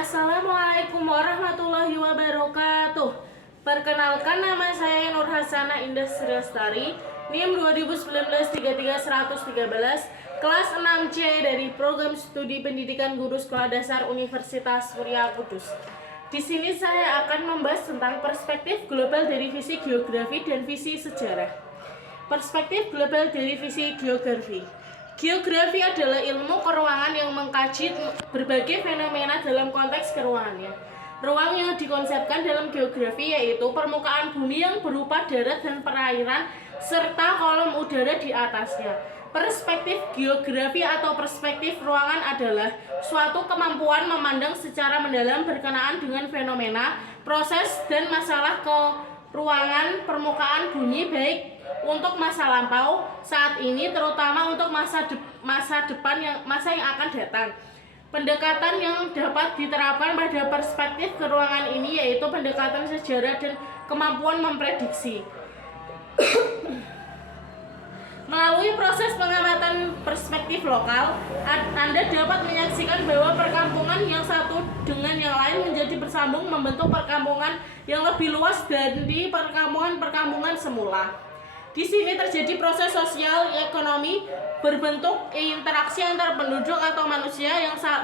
Assalamualaikum warahmatullahi wabarakatuh. Perkenalkan, nama saya Nur Hasanah Indah Sri Lestari, NIM 2019-33-113, kelas 6C dari Program Studi Pendidikan Guru Sekolah Dasar Universitas Muria Kudus. Di sini saya akan membahas tentang perspektif global dari visi geografi dan visi sejarah. Perspektif global dari visi geografi. Geografi adalah ilmu keruangan yang mengkaji berbagai fenomena dalam konteks keruangannya. Ruang yang dikonsepkan dalam geografi yaitu permukaan bumi yang berupa darat dan perairan serta kolom udara di atasnya. Perspektif geografi atau perspektif ruangan adalah suatu kemampuan memandang secara mendalam berkenaan dengan fenomena, proses, dan masalah keruangan permukaan bumi baik untuk masa lampau, saat ini, terutama untuk masa depan masa yang akan datang. Pendekatan yang dapat diterapkan pada perspektif keruangan ini yaitu pendekatan sejarah dan kemampuan memprediksi. Melalui proses pengamatan perspektif lokal, Anda dapat menyaksikan bahwa perkampungan yang satu dengan yang lain menjadi bersambung membentuk perkampungan yang lebih luas dari perkampungan semula. Di sini terjadi proses sosial ekonomi berbentuk interaksi antar penduduk atau manusia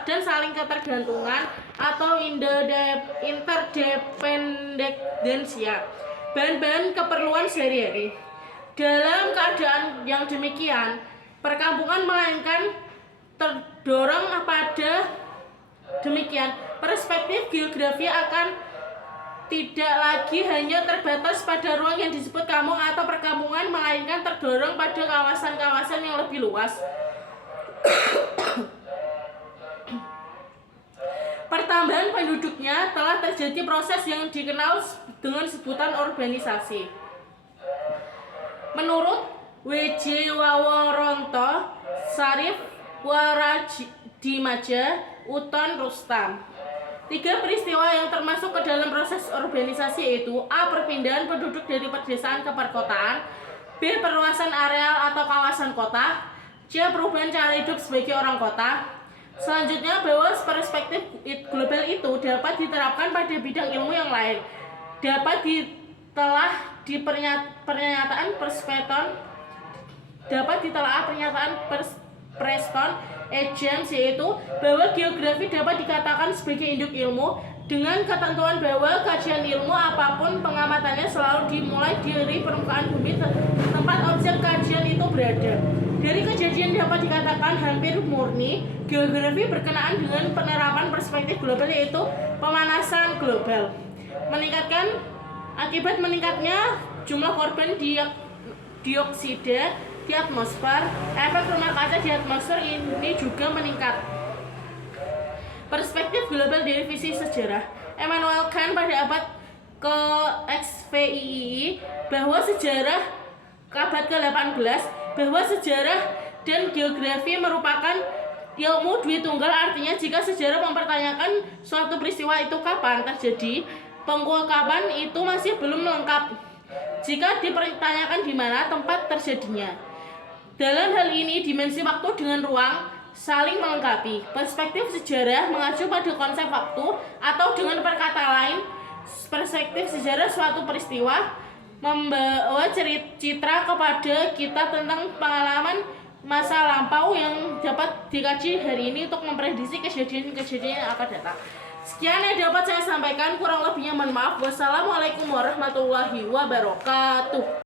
dan saling ketergantungan atau interdependensia, bahan-bahan keperluan sehari-hari. Dalam keadaan yang demikian, perkampungan melainkan terdorong pada demikian perspektif geografi akan tidak lagi hanya terbatas pada ruang yang disebut kampung atau perkampungan, melainkan terdorong pada kawasan-kawasan yang lebih luas. Pertambahan penduduknya telah terjadi proses yang dikenal dengan sebutan urbanisasi. Menurut W.J. Waworonto, Sarif Waradimaja, Uton Rustam, 3 peristiwa yang termasuk ke dalam proses urbanisasi yaitu A. Perpindahan penduduk dari pedesaan ke perkotaan, B. Perluasan areal atau kawasan kota, C. Perubahan cara hidup sebagai orang kota. Selanjutnya, bahwa perspektif global itu dapat diterapkan pada bidang ilmu yang lain. Dapat ditelaah pernyataan Preston James, yaitu bahwa geografi dapat dikatakan sebagai induk ilmu dengan ketentuan bahwa kajian ilmu apapun pengamatannya selalu dimulai dari permukaan bumi tempat objek kajian itu berada. Dari kejadian dapat dikatakan hampir murni geografi berkenaan dengan penerapan perspektif global yaitu pemanasan global akibat meningkatnya jumlah korban dioksida di atmosfer. Efek rumah kaca di atmosfer ini juga meningkat. Perspektif global dari visi sejarah. Immanuel Kant pada abad ke-XVII bahwa sejarah abad ke-18 bahwa sejarah dan geografi merupakan ilmu Dwitunggal, artinya jika sejarah mempertanyakan suatu peristiwa itu kapan terjadi, pengungkapan itu masih belum lengkap jika dipertanyakan di mana tempat terjadinya. Dalam hal ini, dimensi waktu dengan ruang saling melengkapi. Perspektif sejarah mengacu pada konsep waktu, atau dengan perkata lain, perspektif sejarah suatu peristiwa membawa citra kepada kita tentang pengalaman masa lampau yang dapat dikaji hari ini untuk memprediksi kejadian-kejadian yang akan datang. Sekian yang dapat saya sampaikan, kurang lebihnya mohon maaf. Wassalamualaikum warahmatullahi wabarakatuh.